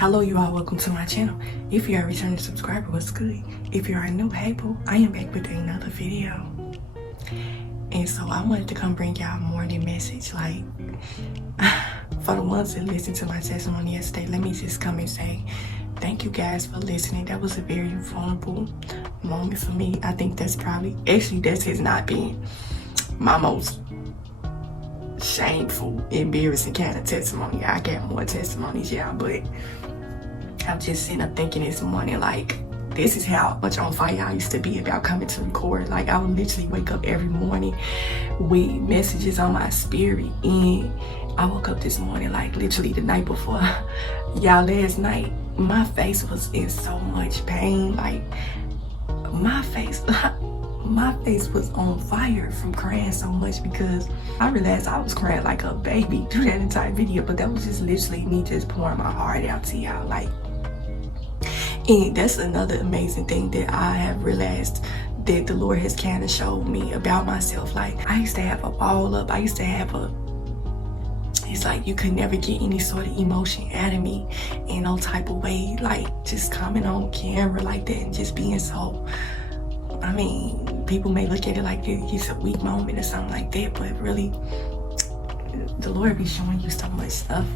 Hello you all, welcome to my channel. If you are a returning subscriber, what's good? If you are new, hey boo, I am back with another video. And so I wanted to come bring y'all a morning message. Like, for the ones that listened to my testimony yesterday, let me just come and say thank you guys for listening. That was a very vulnerable moment for me. I think that's probably, actually that has not been my most shameful, embarrassing kind of testimony. I got more testimonies, y'all, but I'm just sitting up thinking this morning, like, this is how much on fire I used to be about coming to record. Like, I would literally wake up every morning with messages on my spirit. And I woke up this morning, like literally the night before, y'all, last night, my face was in so much pain. Like, my face was on fire from crying so much, because I realized I was crying like a baby through that entire video. But that was just literally me just pouring my heart out to y'all. Like, and that's another amazing thing that I have realized that the Lord has kind of showed me about myself. Like, I used to have a ball up. I used to have it's like you could never get any sort of emotion out of me in no type of way. Like, just coming on camera like that and just being so, I mean, people may look at it like it's a weak moment or something like that, but really, the Lord be showing you so much stuff,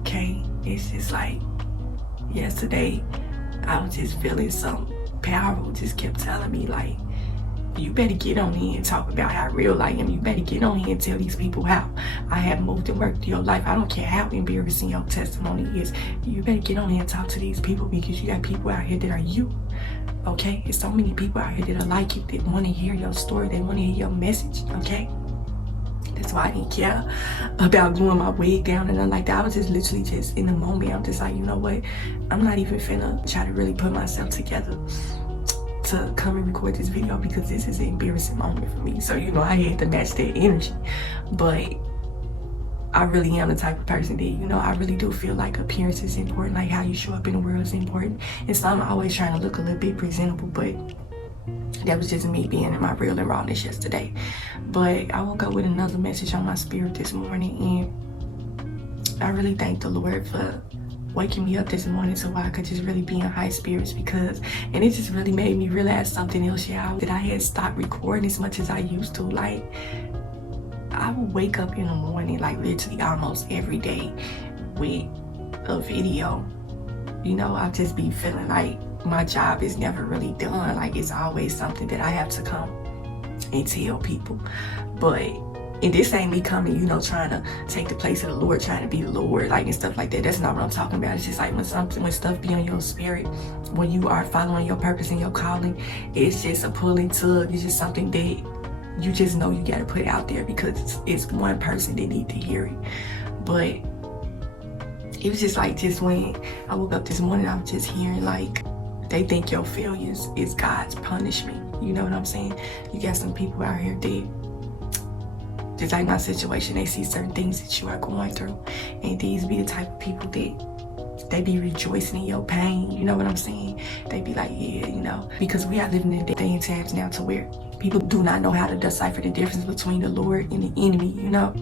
okay? It's just like, yesterday, I was just feeling some power just kept telling me, like, you better get on here and talk about how real I am. You better get on here and tell these people how I have moved and worked your life. I don't care how embarrassing your testimony is. You better get on here and talk to these people, because you got people out here that are you. Okay, there's so many people out here that are like you, that want to hear your story, they want to hear your message. Okay, that's why I didn't care about gluing my wig down and nothing like that. I was just literally just in the moment. I'm just like, you know what, I'm not even finna try to really put myself together to come and record this video, because this is an embarrassing moment for me. So, you know, I had to match that energy. But I really am the type of person that, you know, I really do feel like appearance is important, like how you show up in the world is important. And so I'm always trying to look a little bit presentable, but that was just me being in my real and rawness yesterday. But I woke up with another message on my spirit this morning, and I really thank the Lord for waking me up this morning so I could just really be in high spirits, because, and it just really made me realize something else, y'all, that I had stopped recording as much as I used to. Like, I would wake up in the morning, like literally almost every day, with a video. You know, I'll just be feeling like my job is never really done. Like, it's always something that I have to come and tell people. But, and this ain't me coming, you know, trying to take the place of the Lord, trying to be the Lord, like, and stuff like that. That's not what I'm talking about. It's just like when stuff be on your spirit, when you are following your purpose and your calling, it's just a pulling tug. It's just something that you just know you got to put out there, because it's one person that need to hear it. But it was just like, just when I woke up this morning, I was just hearing, like, they think your failures is God's punishment. You know what I'm saying? You got some people out here that, just like my situation, they see certain things that you are going through, and these be the type of people that they be rejoicing in your pain. You know what I'm saying? They be like, yeah, you know, because we are living in day and times now to where people do not know how to decipher the difference between the Lord and the enemy, you know?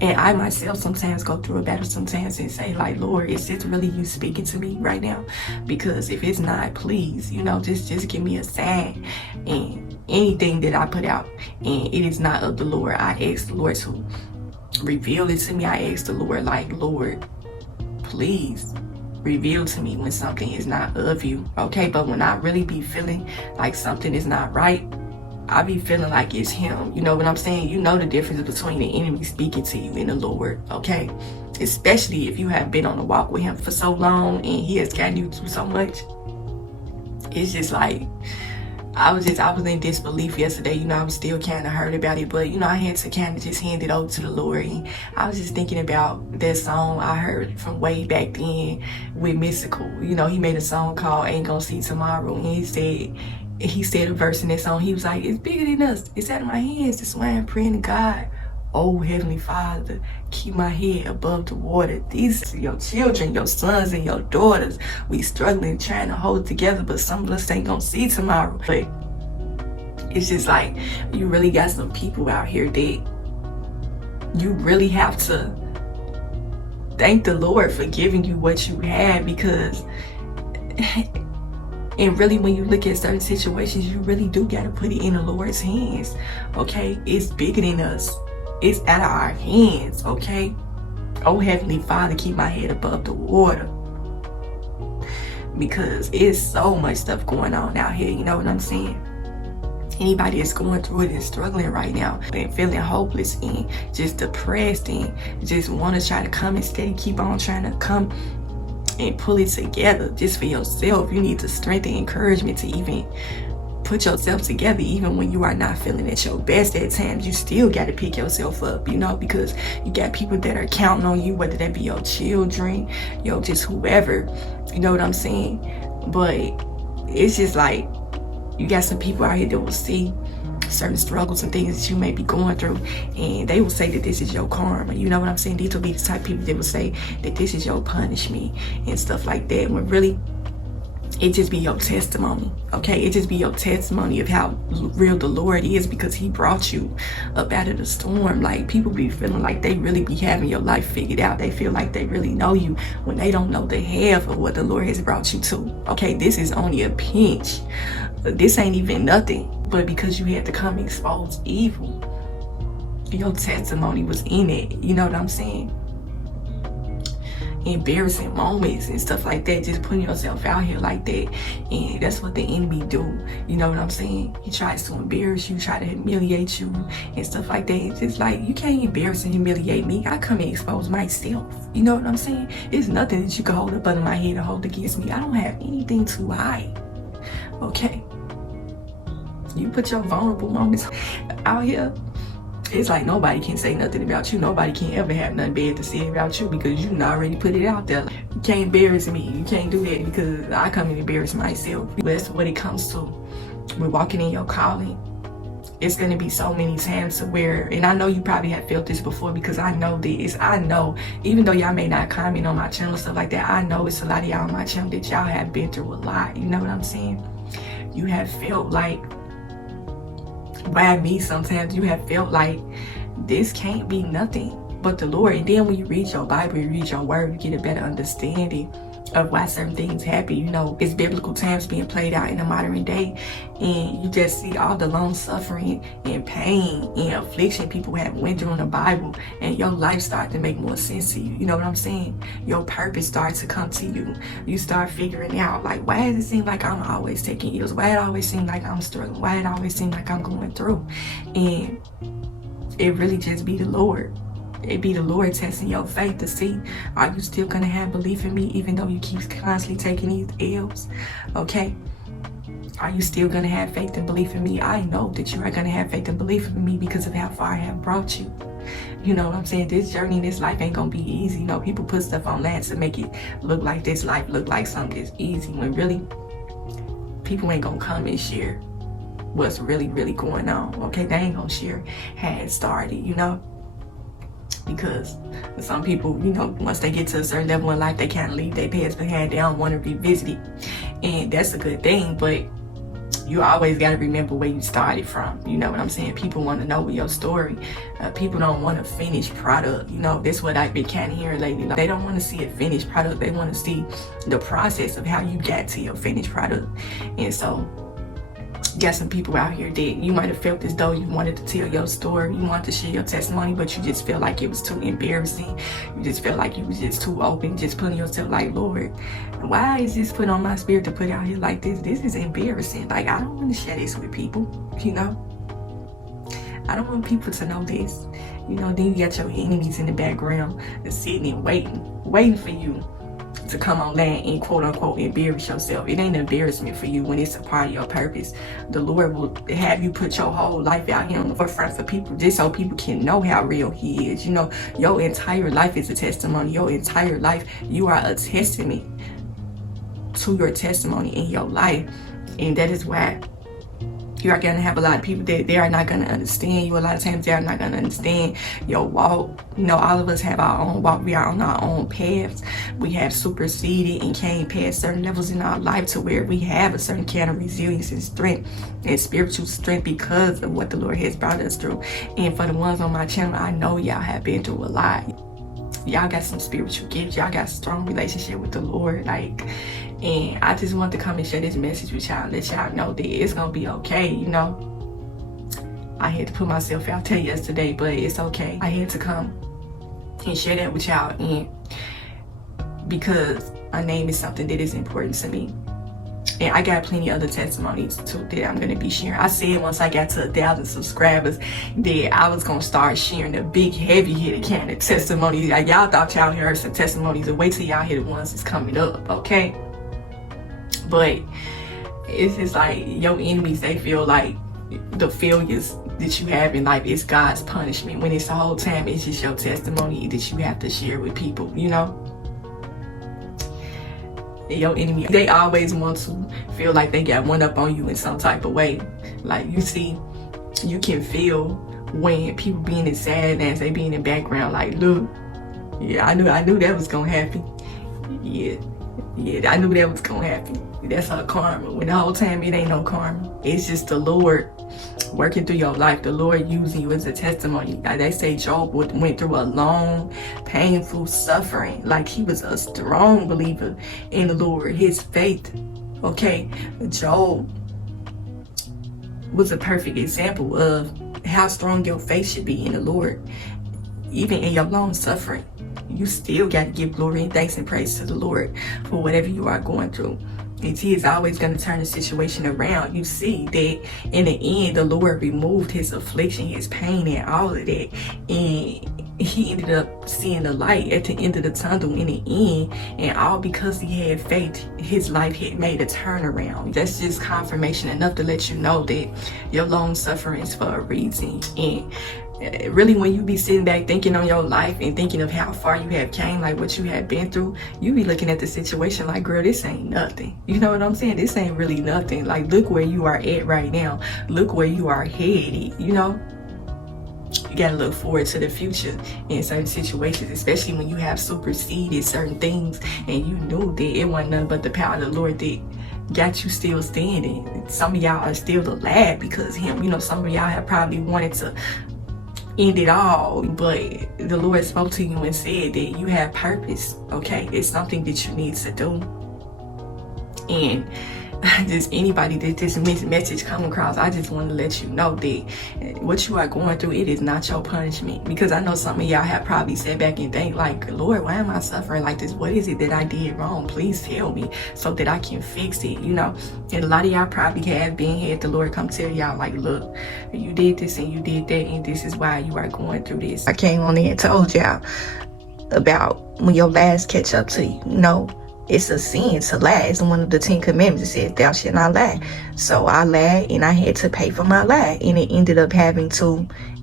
And I myself sometimes go through a battle sometimes and say, like, Lord, is this really you speaking to me right now? Because if it's not, please, you know, just give me a sign. And anything that I put out and it is not of the Lord, I ask the Lord to reveal it to me. I ask the Lord, like, Lord, please reveal to me when something is not of you. Okay, but when I really be feeling like something is not right, I be feeling like it's him. You know what I'm saying? You know the difference between the enemy speaking to you and the Lord, okay? Especially if you have been on the walk with him for so long and he has gotten you through so much. It's just like, I was in disbelief yesterday. You know, I was still kind of hurt about it, but, you know, I had to kind of just hand it over to the Lord. And I was just thinking about that song I heard from way back then with Mystical. You know, he made a song called Ain't Gonna See Tomorrow, and he said a verse in that song. He was like, it's bigger than us. It's out of my hands. That's why I'm praying to God. Oh, Heavenly Father, keep my head above the water. These are your children, your sons and your daughters. We struggling, trying to hold it together, but some of us ain't gonna see tomorrow. But it's just like, you really got some people out here that you really have to thank the Lord for giving you what you had, because and really, when you look at certain situations, you really do got to put it in the Lord's hands, okay? It's bigger than us. It's out of our hands, okay? Oh, Heavenly Father, keep my head above the water, because it's so much stuff going on out here, you know what I'm saying? Anybody that's going through it and struggling right now and feeling hopeless and just depressed and just want to try to come and steady keep on trying to come and pull it together just for yourself. You need the strength and encouragement to even put yourself together. Even when you are not feeling at your best at times, you still got to pick yourself up, you know, because you got people that are counting on you, whether that be your children, just whoever, you know what I'm saying? But it's just like, you got some people out here that will see certain struggles and things that you may be going through, and they will say that this is your karma, you know what I'm saying? These will be the type of people that will say that this is your punishment and stuff like that, when really it just be your testimony, okay? It just be your testimony of how real the Lord is, because he brought you up out of the storm. Like, people be feeling like they really be having your life figured out. They feel like they really know you when they don't know the half of what the Lord has brought you to, okay? This is only a pinch. This ain't even nothing. But because you had to come expose evil, your testimony was in it, you know what I'm saying? Embarrassing moments and stuff like that, just putting yourself out here like that. And that's what the enemy do, you know what I'm saying? He tries to embarrass you, try to humiliate you and stuff like that. It's just like, you can't embarrass and humiliate me. I come and expose myself, you know what I'm saying? It's nothing that you can hold up under my head or hold against me. I don't have anything to hide, okay? You put your vulnerable moments out here, it's like nobody can say nothing about you. Nobody can ever have nothing bad to say about you, because you already put it out there. You can't embarrass me. You can't do that, because I come and embarrass myself. That's what it comes to. We're walking in your calling. It's going to be so many times to where, and I know you probably have felt this before, because I know this. I know, even though y'all may not comment on my channel, stuff like that, I know it's a lot of y'all on my channel that y'all have been through a lot. You know what I'm saying? You have felt like, by me, sometimes you have felt like this can't be nothing but the Lord. And then when you read your Bible, you read your word, you get a better understanding of why certain things happen. You know, it's biblical times being played out in the modern day, and you just see all the long suffering and pain and affliction people have went through in the Bible, and your life starts to make more sense to you. You know what I'm saying? Your purpose starts to come to you. You start figuring out, like, why does it seem like I'm always taking ills? Why it always seems like I'm struggling? Why it always seems like I'm going through? And it really just be the Lord. It be the Lord testing your faith to see, are you still gonna have belief in me even though you keep constantly taking these L's? Okay? Are you still gonna have faith and belief in me? I know that you are gonna have faith and belief in me because of how far I have brought you. You know what I'm saying? This journey, this life ain't gonna be easy. You know, people put stuff online to make it look like this life look like something that's easy, when really people ain't gonna come and share what's really going on. Okay? They ain't gonna share how it started, you know? Because some people, you know, once they get to a certain level in life, they can't leave their past behind. They don't want to revisit it, and that's a good thing. But you always got to remember where you started from. You know what I'm saying? People want to know your story. People don't want a finished product. You know, that's what I've been kind of hearing lately. Like, they don't want to see a finished product. They want to see the process of how you got to your finished product. And so, got some people out here that you might have felt as though you wanted to tell your story, you wanted to share your testimony, but you just feel like it was too embarrassing. You just felt like you was just too open, just putting yourself like, Lord, why is this put on my spirit to put out here like this? This is embarrassing. Like, I don't want to share this with people, you know? I don't want people to know this. You know, then you got your enemies in the background sitting and waiting for you to come on land and quote unquote embarrass yourself. It ain't embarrassment for you when it's a part of your purpose. The Lord will have you put your whole life out here on the forefront for people, just so people can know how real he is. You know, your entire life is a testimony. Your entire life, you are a testament to your testimony in your life. And that is why you are going to have a lot of people that they are not going to understand you. A lot of times they are not going to understand your walk. You know, all of us have our own walk. We are on our own paths. We have superseded and came past certain levels in our life to where we have a certain kind of resilience and strength and spiritual strength because of what the Lord has brought us through. And for the ones on my channel, I know y'all have been through a lot. y'all got some spiritual gifts. Y'all got a strong relationship with the Lord. Like, and I just want to come and share this message with y'all, let y'all know that it's gonna be okay, you know. I had to put myself out there yesterday, but it's okay. I had to come and share that with y'all, and because my name is something that is important to me. And I got plenty of other testimonies too that I'm gonna be sharing. I said once I got to 1,000 subscribers that I was gonna start sharing the big heavy-hitter kind of testimonies. Like, y'all thought y'all heard some testimonies, and wait till y'all hear the ones that's coming up, okay? But it's just like your enemies, they feel like the failures that you have in life is God's punishment, when it's the whole time it's just your testimony that you have to share with people, you know. Your enemy, they always want to feel like they got one up on you in some type of way. Like, you see, you can feel when people being in sadness, they being in the background, like, look, yeah, I knew that was gonna happen. Yeah, I knew that was gonna happen. That's her karma. When the whole time it ain't no karma. It's just the Lord working through your life, the Lord using you as a testimony. Like they say, Job went through a long, painful suffering. Like, he was a strong believer in the Lord, his faith. Okay, Job was a perfect example of how strong your faith should be in the Lord. Even in your long suffering, you still got to give glory and thanks and praise to the Lord for whatever you are going through. And He is always going to turn the situation around. You see that in the end, the Lord removed his affliction, his pain, and all of that. And he ended up seeing the light at the end of the tunnel in the end. And all because he had faith, his life had made a turnaround. That's just confirmation enough to let you know that your long suffering is for a reason. And really, when you be sitting back thinking on your life and thinking of how far you have came, like what you have been through, you be looking at the situation like, girl, this ain't nothing. You know what I'm saying? This ain't really nothing. Like, look where you are at right now. Look where you are headed, you know? You gotta look forward to the future in certain situations, especially when you have superseded certain things and you knew that it wasn't nothing but the power of the Lord that got you still standing. Some of y'all are still alive because of him. You know, some of y'all have probably wanted to end it all, but the Lord spoke to you and said that you have purpose. Okay, it's something that you need to do. And just anybody that this message come across, I just want to let you know that what you are going through, it is not your punishment. Because I know some of y'all have probably sat back and think like, Lord, why am I suffering like this? What is it that I did wrong? Please tell me so that I can fix it, you know. And a lot of y'all probably have had the Lord come tell y'all like, look, you did this and you did that, and this is why you are going through this. I came on there and told y'all about when your lies catch up to you. No, it's a sin to lie. It's one of the 10 commandments. It says, thou shalt not lie. So I lied, and I had to pay for my lie. And it ended up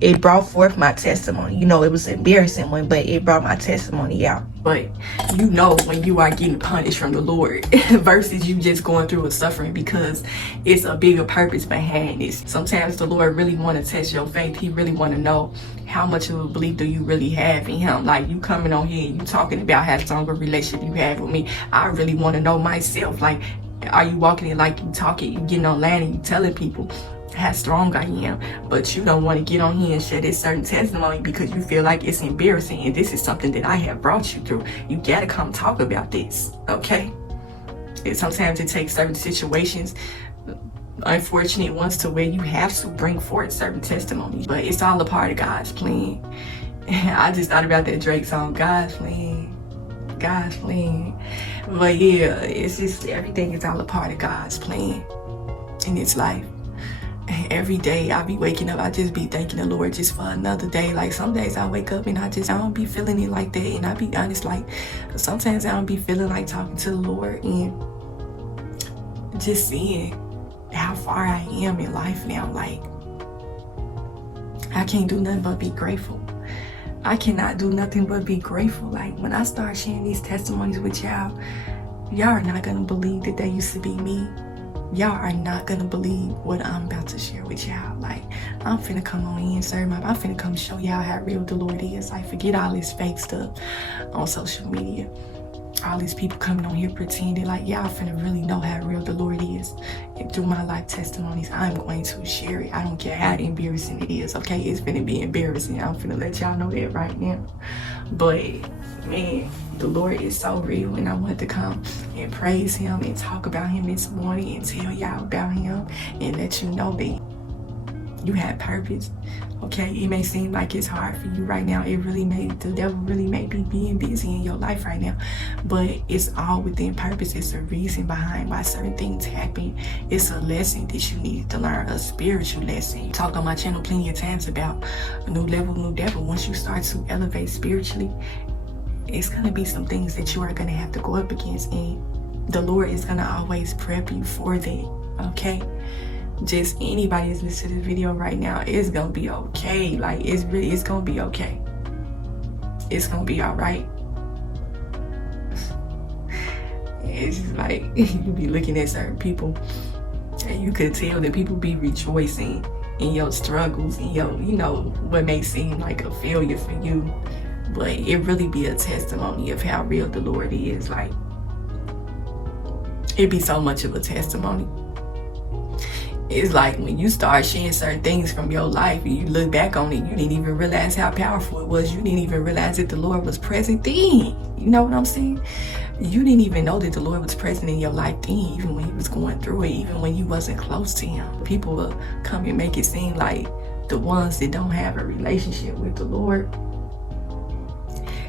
it brought forth my testimony. You know, it was an embarrassing one, but it brought my testimony out. But you know when you are getting punished from the Lord versus you just going through a suffering, because it's a bigger purpose behind this. Sometimes the Lord really want to test your faith. He really want to know how much of a belief do you really have in him. Like, you coming on here and you talking about how strong a relationship you have with me. I really want to know myself. Like, are you walking it like you talking, you getting online and you telling people how strong I am, but you don't want to get on here and share this certain testimony because you feel like it's embarrassing, and this is something that I have brought you through. You gotta come talk about this, okay? And sometimes it takes certain situations, unfortunate ones, to where you have to bring forth certain testimonies, but it's all a part of God's plan. I just thought about that Drake song, God's plan, God's plan. But yeah, it's just, everything is all a part of God's plan in this life. Every day I be waking up, I just be thanking the Lord just for another day. Like, some days I wake up and I don't be feeling it like that. And I be honest, like, sometimes I don't be feeling like talking to the Lord and just seeing how far I am in life now. Like, I can't do nothing but be grateful. I cannot do nothing but be grateful. Like, when I start sharing these testimonies with y'all are not gonna believe that they used to be me. Y'all are not gonna believe what I'm about to share with y'all. Like, I'm finna come on here and serve I'm finna come show y'all how real the Lord is. Like, forget all this fake stuff on social media. all these people coming on here pretending like y'all finna really know how real the Lord is. And through my life testimonies, I'm going to share it. I don't care how embarrassing it is, okay? It's finna be embarrassing. I'm finna let y'all know that right now. But man, the Lord is so real, and I want to come and praise him and talk about him this morning and tell y'all about him and let you know that you have purpose. Okay, it may seem like it's hard for you right now. The devil really may be being busy in your life right now, but it's all within purpose. It's a reason behind why certain things happen. It's a lesson that you need to learn, a spiritual lesson. Talked on my channel plenty of times about a new level, new devil. Once you start to elevate spiritually, it's gonna be some things that you are gonna have to go up against, and the Lord is gonna always prep you for that. Okay, just anybody that's listening to this video right now, it's gonna be okay. Like, it's gonna be okay. It's gonna be all right. It's just like, you be looking at certain people and you could tell that people be rejoicing in your struggles and your, what may seem like a failure for you, but it really be a testimony of how real the Lord is. Like, it be so much of a testimony. It's like when you start sharing certain things from your life and you look back on it, you didn't even realize how powerful it was. You didn't even realize that the Lord was present then. You know what I'm saying? You didn't even know that the Lord was present in your life then, even when you was going through it, even when you wasn't close to him. People will come and make it seem like the ones that don't have a relationship with the Lord,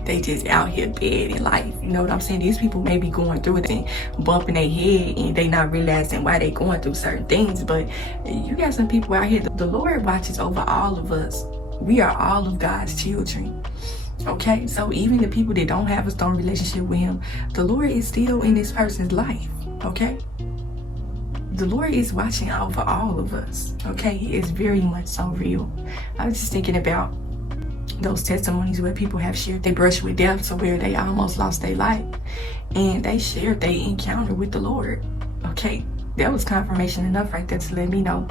they just out here bad in life. You know what I'm saying? These people may be going through it and bumping their head and they not realizing why they going through certain things. But you got some people out here, the Lord watches over all of us. We are all of God's children. Okay? So even the people that don't have a strong relationship with him, the Lord is still in this person's life. Okay? The Lord is watching over all of us. Okay? He is very much so real. I was just thinking about those testimonies where people have shared they brushed with death, so where they almost lost their life, and they shared their encounter with the Lord. Okay, that was confirmation enough right there to let me know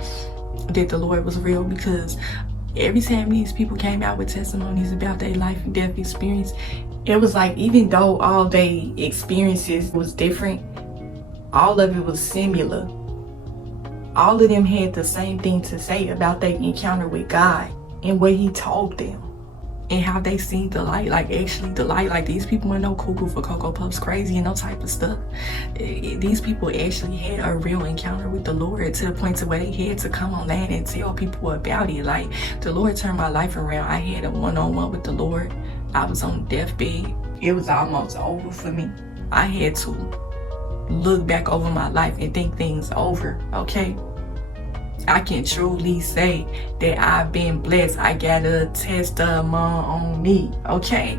that the Lord was real, because every time these people came out with testimonies about their life and death experience, it was like, even though all their experiences was different, all of it was similar. All of them had the same thing to say about their encounter with God and what he told them, and how they seen the light. Like, actually the light, like, these people weren't no cuckoo for Cocoa Puffs crazy and no type of stuff. These people actually had a real encounter with the Lord, to the point to where they had to come online and tell people about it. Like, the Lord turned my life around. I had a one-on-one with the Lord. I was on deathbed. It was almost over for me. I had to look back over my life and think things over. Okay, I can truly say that I've been blessed. I got a testimony. Okay,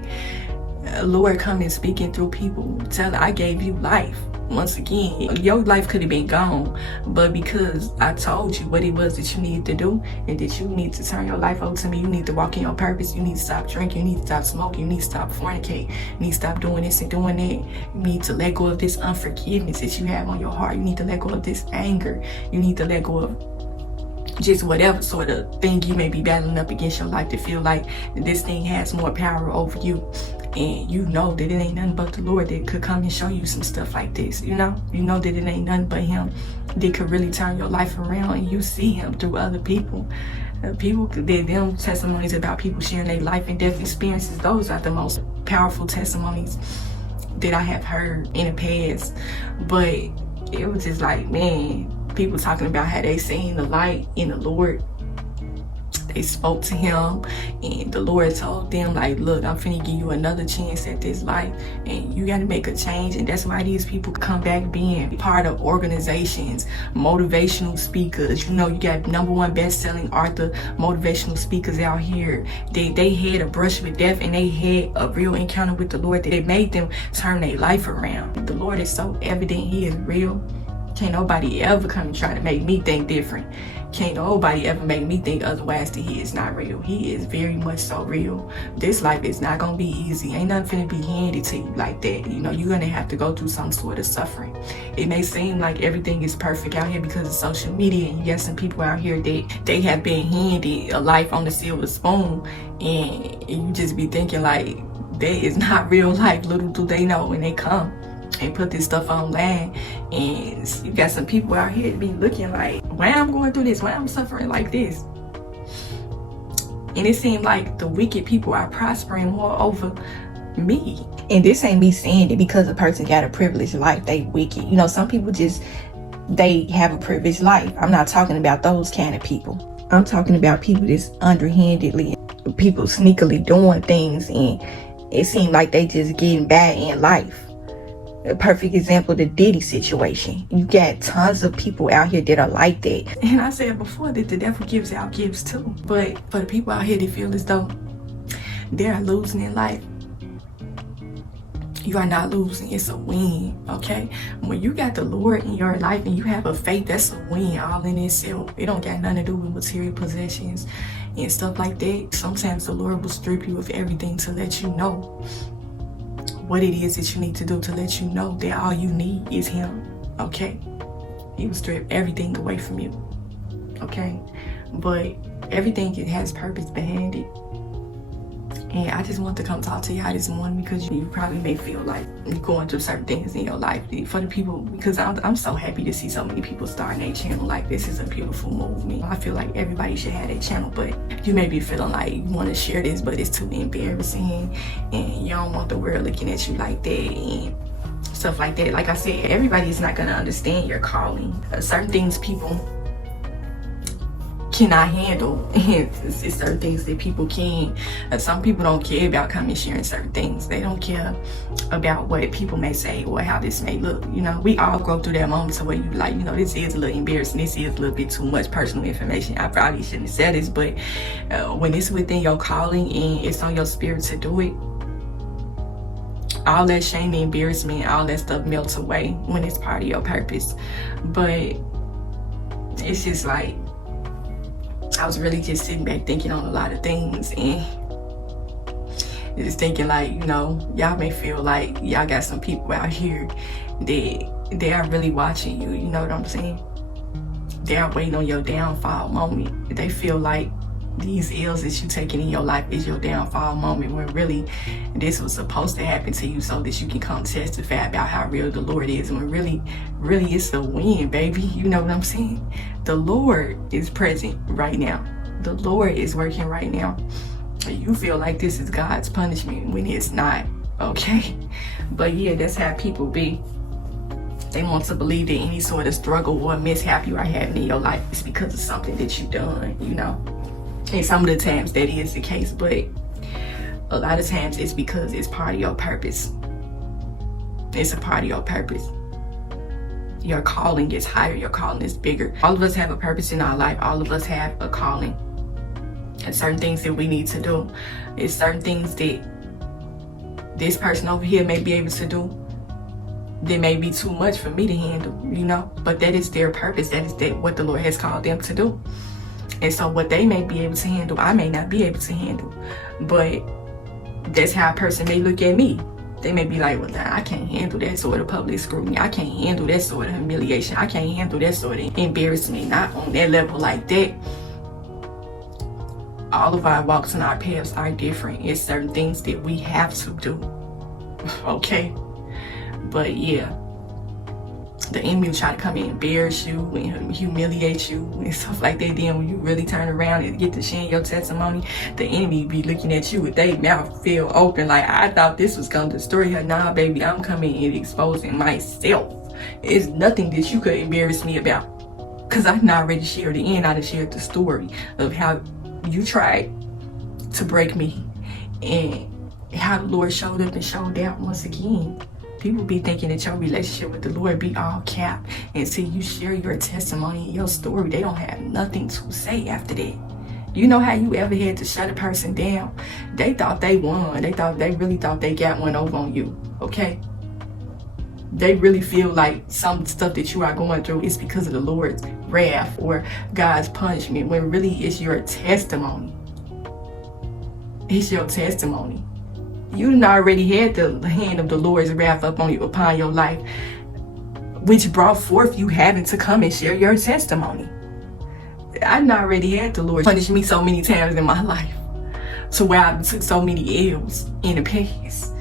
Lord coming speaking through people, telling I gave you life. Once again, your life could have been gone, but because I told you what it was that you needed to do, and that you need to turn your life over to me, you need to walk in your purpose, you need to stop drinking, you need to stop smoking, you need to stop fornicating, you need to stop doing this and doing that, you need to let go of this unforgiveness that you have on your heart, you need to let go of this anger, you need to let go of just whatever sort of thing you may be battling up against your life, to feel like this thing has more power over you. And you know that it ain't nothing but the Lord that could come and show you some stuff like this. You know that it ain't nothing but him that could really turn your life around, and you see him through other people. People, them testimonies about people sharing their life and death experiences, those are the most powerful testimonies that I have heard in the past. But it was just like, man, people talking about how they seen the light in the Lord. They spoke to him, and the Lord told them, like, look, I'm finna give you another chance at this life, and you gotta make a change. And that's why these people come back being part of organizations, motivational speakers. You know, you got #1 best-selling author, motivational speakers out here. They had a brush with death, and they had a real encounter with the Lord that it made them turn their life around. The Lord is so evident. He is real. Can't nobody ever come and try to make me think different. Can't nobody ever make me think otherwise that he is not real. He is very much so real. This life is not gonna be easy. Ain't nothing finna be handed to you like that. You know, you're gonna have to go through some sort of suffering. It may seem like everything is perfect out here because of social media, and you got some people out here that they have been handed a life on the silver spoon, and you just be thinking like, that is not real life. Little do they know when they come and put this stuff online, and you got some people out here to be looking like, why I'm going through this, why I'm suffering like this. And it seemed like the wicked people are prospering more over me. And this ain't me saying it because a person got a privileged life, they wicked. You know, some people just, they have a privileged life. I'm not talking about those kind of people. I'm talking about people that's underhandedly, people sneakily doing things, and it seemed like they just getting by in life. A perfect example, the Diddy situation. You got tons of people out here that are like that. And I said before that the devil gives out gifts too. But for the people out here that feel as though they're losing in life, you are not losing. It's a win, okay? When you got the Lord in your life and you have a faith, that's a win all in itself. It don't got nothing to do with material possessions and stuff like that. Sometimes the Lord will strip you of everything to let you know what it is that you need to do, to let you know that all you need is Him, okay? He will strip everything away from you, okay? But everything has purpose behind it. And I just want to come talk to y'all this morning because you probably may feel like you're going through certain things in your life. For the people, because I'm so happy to see so many people starting a channel. Like, this is a beautiful movement. I feel like everybody should have a channel, but you may be feeling like you want to share this, but it's too embarrassing and you don't want the world looking at you like that and stuff like that. Like I said, everybody is not going to understand your calling. Certain things people cannot handle, and it's certain things that people can. Some people don't care about coming sharing certain things. They don't care about what people may say or how this may look. You know, we all go through that moment to where you like, you know, this is a little embarrassing, this is a little bit too much personal information, I probably shouldn't have said this. But when it's within your calling and it's on your spirit to do it, all that shame and embarrassment, all that stuff melts away when it's part of your purpose. But it's just like, I was really just sitting back thinking on a lot of things and just thinking like, you know, y'all may feel like y'all got some people out here that they are really watching you, you know what I'm saying? They are waiting on your downfall moment. They feel like these ills that you taking in your life is your downfall moment, when really this was supposed to happen to you so that you can come testify about how real the Lord is, when really it's a win, baby. You know what I'm saying? The Lord is present right now. The Lord is working right now. You feel like this is God's punishment when it's not, okay? But yeah, that's how people be. They want to believe that any sort of struggle or mishap you are having in your life is because of something that you've done, you know? And some of the times that is the case, but a lot of times it's because it's part of your purpose. It's a part of your purpose. Your calling is higher, your calling is bigger. All of us have a purpose in our life. All of us have a calling. And certain things that we need to do. It's certain things that this person over here may be able to do that may be too much for me to handle, you know? But that is their purpose. That is what the Lord has called them to do. And so what they may be able to handle, I may not be able to handle. But that's how a person may look at me. They may be like, well, nah, I can't handle that sort of public scrutiny. I can't handle that sort of humiliation. I can't handle that sort of embarrassment. Not on that level like that. All of our walks and our paths are different. It's certain things that we have to do. Okay? But yeah. The enemy will try to come in and embarrass you and humiliate you and stuff like that. Then when you really turn around and get to sharing your testimony, the enemy be looking at you with their mouth filled open like, I thought this was going to destroy her. Nah, baby, I'm coming and exposing myself. It's nothing that you could embarrass me about. Because I done already shared the end. I done shared the story of how you tried to break me and how the Lord showed up and showed out once again. People be thinking that your relationship with the Lord be all cap until you share your testimony and your story. They don't have nothing to say after that. You know how you ever had to shut a person down? They thought they won. They really thought they got one over on you, okay? They really feel like some stuff that you are going through is because of the Lord's wrath or God's punishment, when really it's your testimony. It's your testimony. You done already had the hand of the Lord's wrath upon your life, which brought forth you having to come and share your testimony. I done already had the Lord punish me so many times in my life. to where I took so many L's in the past.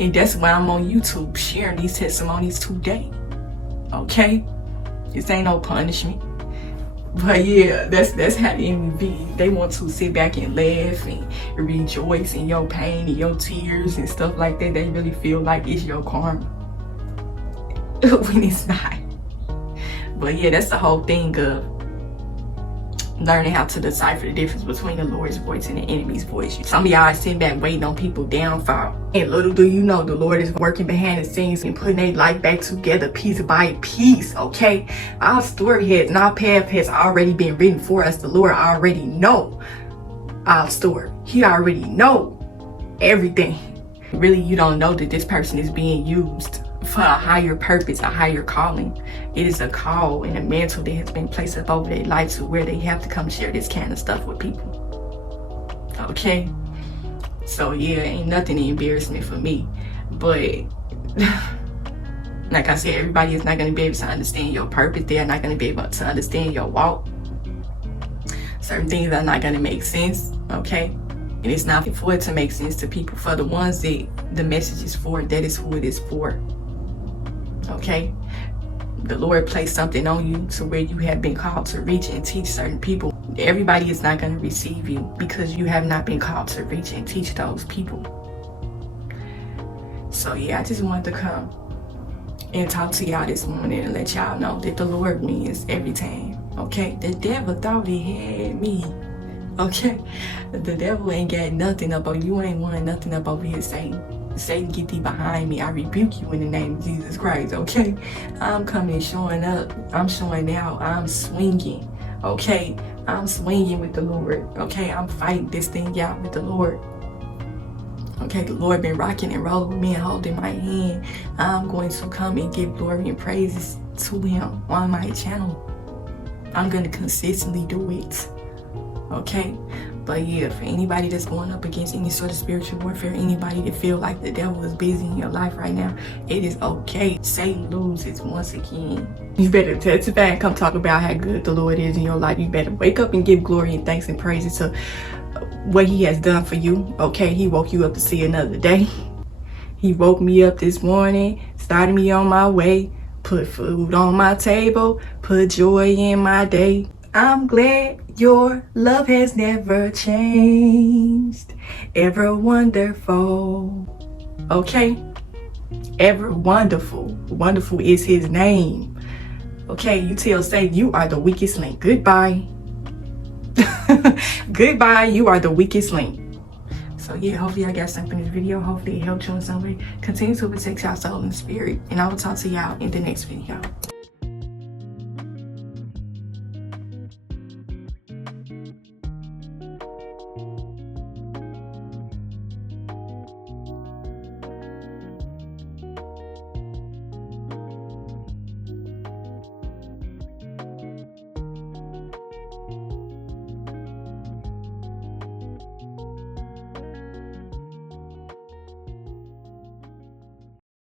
And that's why I'm on YouTube sharing these testimonies today. Okay? This ain't no punishment. But yeah, that's how the enemy be. They want to sit back and laugh and rejoice in your pain and your tears and stuff like that. They really feel like it's your karma. When it's not. But yeah, that's the whole thing of learning how to decipher the difference between the Lord's voice and the enemy's voice. Some of y'all are sitting back waiting on people downfall. And little do you know, the Lord is working behind the scenes and putting their life back together piece by piece, okay? Our story has, and our path has already been written for us. The Lord already know our story. He already know everything. Really, you don't know that this person is being used for a higher purpose, a higher calling. It is a call and a mantle that has been placed up over their life to where they have to come share this kind of stuff with people. Okay? So yeah, ain't nothing embarrassment for me. But like I said, everybody is not going to be able to understand your purpose. They are not going to be able to understand your walk. Certain things are not going to make sense. Okay? And it's not for it to make sense to people. For the ones that the message is for, that is who it is for. Okay? The Lord placed something on you to where you have been called to reach and teach certain people. Everybody is not going to receive you because you have not been called to reach and teach those people. So yeah, I just wanted to come and talk to y'all this morning and let y'all know that the Lord wins every time. Okay? The devil thought he had me. Okay? The devil ain't got nothing up on you. Ain't won nothing up over here, Satan. Satan, get thee behind me. I rebuke you in the name of Jesus Christ, okay? I'm coming, showing up. I'm showing out. I'm swinging, okay? I'm swinging with the Lord, okay? I'm fighting this thing out with the Lord. Okay, the Lord been rocking and rolling with me and holding my hand. I'm going to come and give glory and praises to him on my channel. I'm going to consistently do it, okay? But yeah, for anybody that's going up against any sort of spiritual warfare, anybody that feel like the devil is busy in your life right now, it is okay. Satan loses once again. You better testify and come talk about how good the Lord is in your life. You better wake up and give glory and thanks and praises to what he has done for you. Okay, he woke you up to see another day. He woke me up this morning, started me on my way, put food on my table, put joy in my day. I'm glad your love has never changed. Ever wonderful. Okay? Ever wonderful. Wonderful is his name. Okay, you tell Satan you are the weakest link. Goodbye. Goodbye, you are the weakest link. So yeah, hopefully I got something in this video. Hopefully it helped you in some way. Continue to protect your soul and spirit. And I will talk to y'all in the next video.